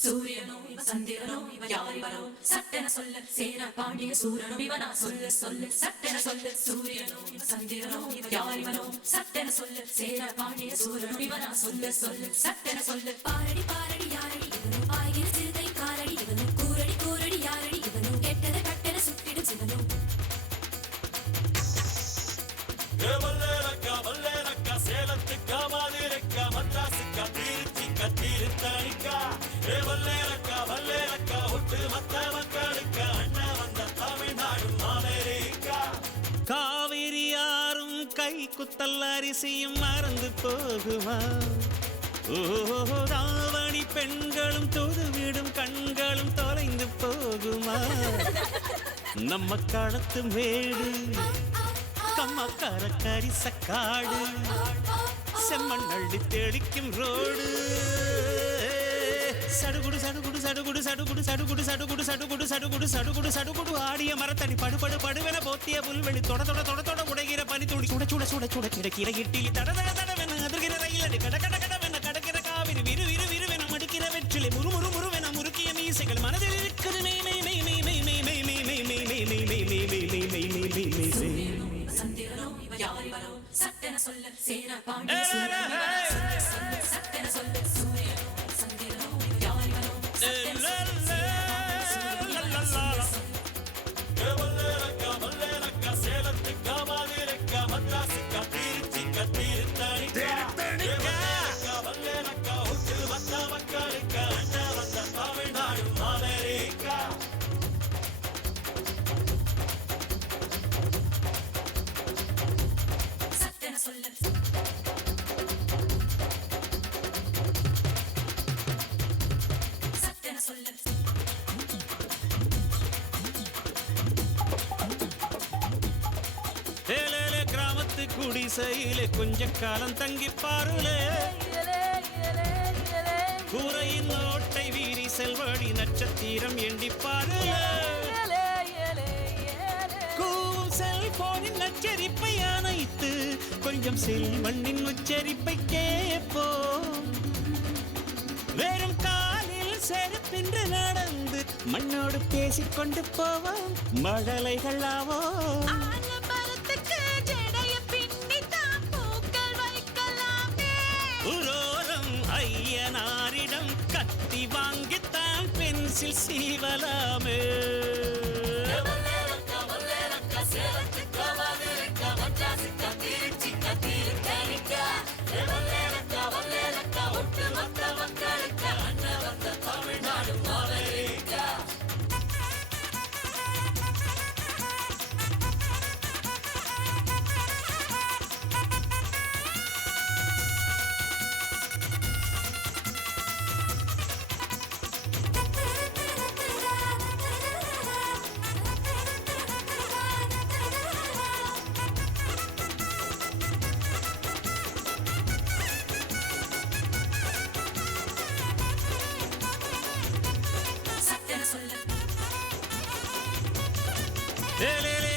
சூரியனோ இவ சந்திரனோ இவ யாரிவரோ சட்டென சொல்ல சேர பாண்டிய சூரனோ இவனா சொல்ல சொல்ல சட்டென சொல்ல சூரியனோ இவ சந்திரனோ இவ யாரிவரோ சட்டென சொல்ல சேர பாண்டிய சூரனோ இவனா சொல்ல சொல்ல சட்டென சொல்ல பாரடி பாரடி யாரடி இவனோ பாய்கிற சிறுதை காரடி இவனோ கூரடி கூரடி யாரடி இவனோ கெட்டதை கட்டென சுட்டிடும் சிவனோ வல்லேலக்கா சேலத்துக்கா மாதிரக்கா மத்தாசுக்கா திருச்சிக்கா திருத்தணிக்கா வல்லேலக்கா ஒட்டு மத்த மக்களுக்கா அண்ணா வந்த தமிழ்நாடு அமெரிக்கா காவிரி யாரும் கை குத்தல் அரிசியும் மறந்து போகுமா ராவணி பெண்களும் தொழுவிடும் கண்களும் தொலைந்து போகுமா நம்ம களத்து மேடு கம்மக்கார கரிசக்காடு செம்மண் அள்ளி தெளிக்கும் ரோடு சடுகுடு சடுகுடு சடுகுடு சடுகுடு சடுகுடு சடுகுடு சடுகுடு சடுகுடு சடுகுடு சடுகுடு ஆடிய மரத்தடி படுபடு படுவென போத்திய புல்வெளி தொட தொட தொட தொட உடைகிற பனி துளி சுட சுட சுட சுட கிடக்கிற இட்டிலி தட தட தடவென அதிர்கிற ரயிலடி கட கட கடவென கடக்கிற காவிரி விறு விறு விறுவென மடிக்கிற வெற்றிலை முறு முறு முறுவென முறுக்கிய மீசைகள் மனதில் இருக்குது மெய் மெய் மெய் மெய் மெய் மெய் மெய் மெய் மெய் மெய் மெய் மெய் மெய் மெய் மெய் மெய் மெய் மெய் சந்திரனோ இவ யாரிவரோ சட்டென சொல்ல சேர பாண்டிய சூரனோ சட்டென சொல்ல சூரியனோ சந்திரனோ இவ யாரிவரோ வல்லேலக்கா சேலத்துக்கா மாதிரக்கா மத்தாசுக்கா திருச்சிக்கா திருத்தணிக்கா வல்லேலக்கா ஒட்டு மத்த மக்களுக்கா அண்ணா வந்த தமிழ்நாடு அமெரிக்கா சட்டென சொல்ல சட்டென சொல்ல கிராமத்து குடிசையிலே கொஞ்ச காலம் தங்கி பாருலே கூரையின் ஓட்டை வீரி செல்வடி நட்சத்திரம் எண்டி பாருலே கூவும் செல்போனின் நச்சரிப்பை அணைத்து கொஞ்சம் செல்வண்ணின் உச்சரிப்பை கேட்போம் வெறும் காலில் செருப்பின்று நடந்து மண்ணோடு பேசிக்கொண்டு போவோம் மழலைகள் ஆவோம் ஐயனாரிடம் கத்தி வாங்கித்தான் பென்சில் சீவலாமே வல்லேலக்கா சேலத்துக்கா மாதிரக்கா மத்தாசுக்கா திருச்சிக்கா திருத்தணிக்கா வல்லேலக்கா ஒட்டு மொத்த மக்களுக்கா அண்ணா வந்த தமிழ்நாடு அமெரிக்கா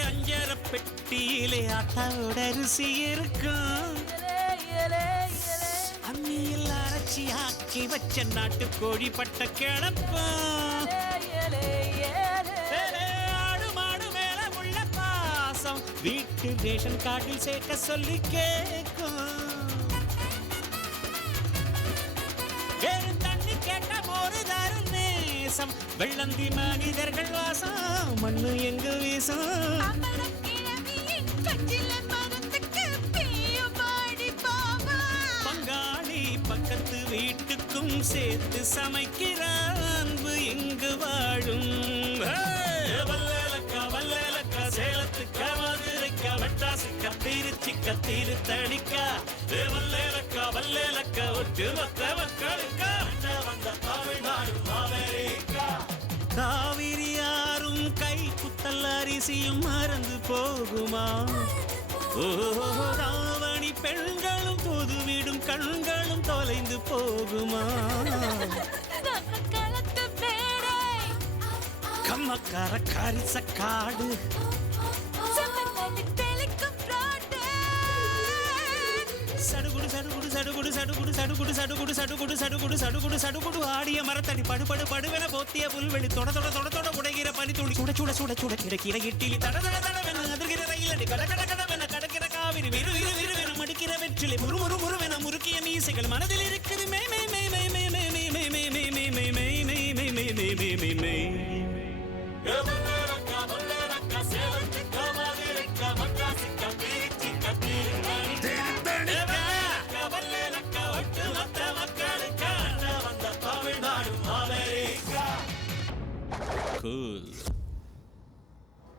அஞ்சர பெட்டியிலே ஆட்டாவோட அரிசி இருக்கும் அம்மியில் அரைச்சி ஆக்கி வச்ச நாட்டு கோழி பட்ட கிளப்பம் ஆடு மாடு மேல உள்ள பாசம் வீட்டு ரேஷன் கார்டில் சேர்க்க சொல்லி கேட்கும் தண்ணி கேட்ட போரு தரும் நேசம் வெள்ளந்தி மனிதர்கள் வாசம் மண்ணு எங்க வீசம் பங்காளி பக்கத்து வீட்டுக்கும் சேர்த்து சமைக்கிற அன்பு எங்கு வாழும் வல்லேலக்கா சேலத்துக்கா மதுரைக்கா மத்தாசுக்கா திருச்சிக்கா திருத்தணிக்கா வல்லேலக்கா ஒட்டு மொத்த மக்களுக்கா அண்ணா வந்த தமிழ்நாடு அமெரிக்கா காவிரி யாரும் கை குத்தல் அரிசியும் மறந்து போகுமா ராவணி பெண்களும் தொதுவிடும் கண்களும் தொலைந்து போகுமா கம்மக்கார கரிசக்காடு சடுகுடு சடுகுடு சடுகுடு சடுகுடு சடுகுடு சடுகுடு சடுகுடு சடுகுடு சடுகுடு சடுகுடு ஆடிய மரத்தடி படுபடு படுவென போத்திய புல்வெளி தொட தொட தொட தொட உடைகிற பனித்துளி சுட சுட சுட சுட கிடக்கிற இட்டிலி தட தட தடவென அதிர்கிற ரயிலடி கட கட கடவென கடக்கிற காவிரி விறு விறு விறுவென மடிக்கிற வெற்றிலை முறு முறு முறுவென முறுக்கிய மீசைகள் மனதில் இருக்குது மே மே மே மே மே மே மே மே மே மே மே மே மே மே மே மே மே மே மே Cool.